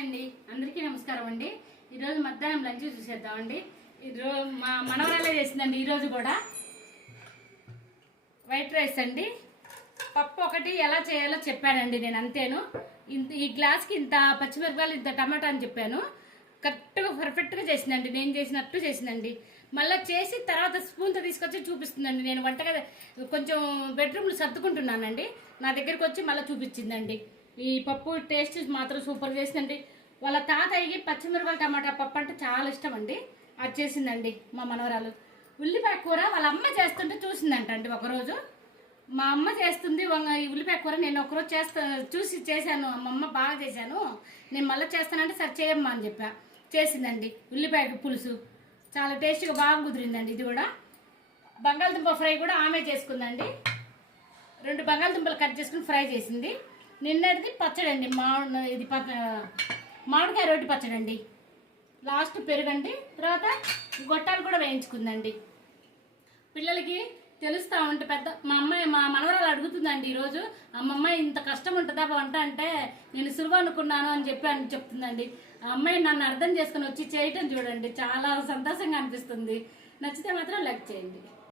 అండి, అందరికీ నమస్కారం అండి. ఈరోజు మధ్యాహ్నం లంచ్ చూసేద్దామండి. ఈరోజు మా మనవరాలే చేసిందండి. ఈరోజు కూడా వైట్ రైస్ అండి, పప్పు ఒకటి ఎలా చేయాలో చెప్పానండి నేను, అంతేను. ఈ గ్లాస్కి ఇంత పచ్చిమిరపకాయలు, ఇంత టమాటా అని చెప్పాను. కరెక్ట్గా పర్ఫెక్ట్గా చేసిందండి, నేను చేసినట్టు చేసిందండి. మళ్ళీ చేసి తర్వాత స్పూన్తో తీసుకొచ్చి చూపిస్తుందండి. నేను వంటగది కొంచెం బెడ్రూమ్లో సర్దుకుంటున్నానండి, నా దగ్గరికి వచ్చి మళ్ళీ చూపించిందండి. ఈ పప్పు టేస్ట్ మాత్రం సూపర్ చేసిందండి. వాళ్ళ తాతయ్యకి పచ్చిమిరపకాయలు టమాటా పప్పు అంటే చాలా ఇష్టం అండి, అది చేసిందండి మా మనవరాలు. ఉల్లిపాయ కూర వాళ్ళ అమ్మ చేస్తుంటే చూసిందంట అండి ఒకరోజు. మా అమ్మ చేస్తుంది ఈ ఉల్లిపాయ కూర, నేను ఒకరోజు చూసి చేశాను. మా అమ్మ బాగా చేశాను, నేను మళ్ళీ చేస్తానంటే సరే చేయమ్మా అని చెప్పా. చేసిందండి ఉల్లిపాయ పులుసు, చాలా టేస్టీగా బాగా కుదిరిందండి. ఇది కూడా బంగాళదుంప ఫ్రై కూడా ఆమె చేసుకుందండి. 2 బంగాళదుంపలు కట్ చేసుకుని ఫ్రై చేసింది. నిన్నటిది పచ్చడి అండి, మామిడికాయ రోటి పచ్చడి అండి. లాస్ట్ పెరుగండి, తర్వాత గొట్టాలు కూడా వేయించుకుందండి. పిల్లలకి తెలుస్తూ ఉంటే మా మనవరాలు అడుగుతుందండి ఈరోజు, అమ్మమ్మ ఇంత కష్టం ఉంటుందా వంట అంటే నేను సులువు అనుకున్నాను అని చెప్తుందండి. ఆ అమ్మాయి నన్ను అర్థం చేసుకుని వచ్చి చేయటం చూడండి, చాలా సంతోషంగా అనిపిస్తుంది. నచ్చితే మాత్రం లైక్ చేయండి.